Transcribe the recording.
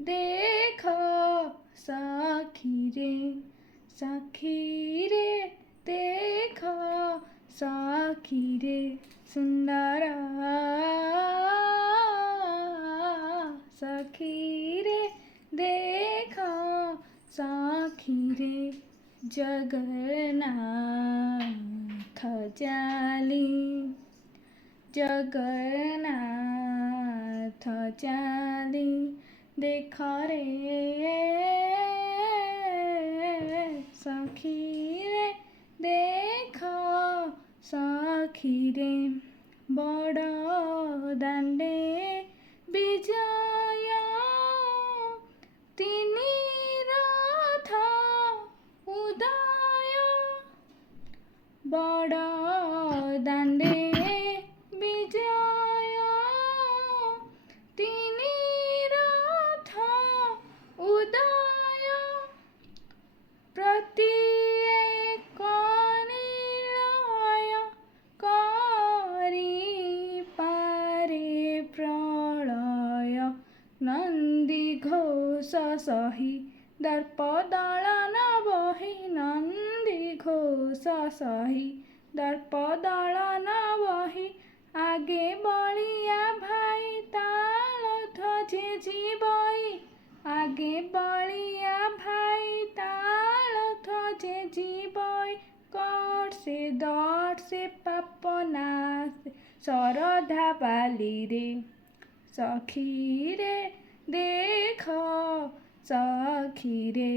देख सखी रे देख सखी रे सुंदर सखी रे देख सखी रे जगन्नाथ चाली जगन्नाथ चाली देख रे सखी रे देख सखी रे बड़ दांडे विजय तिनी रथ उदय बड़ दांडे विजय तिनी रथ उदय प्रत्येक निलय करी पारे प्रलय नंदी घोष सही दर्प दलन बही नंदी घोष सही दर्प दलन बही आगे बलिया भाई ताल ध्वजे जीवई आगे बलिया भाई ताल ध्वजे जीवई कट से दट से पापनाश सरधा बाली रे सखी रे देख सखी रे।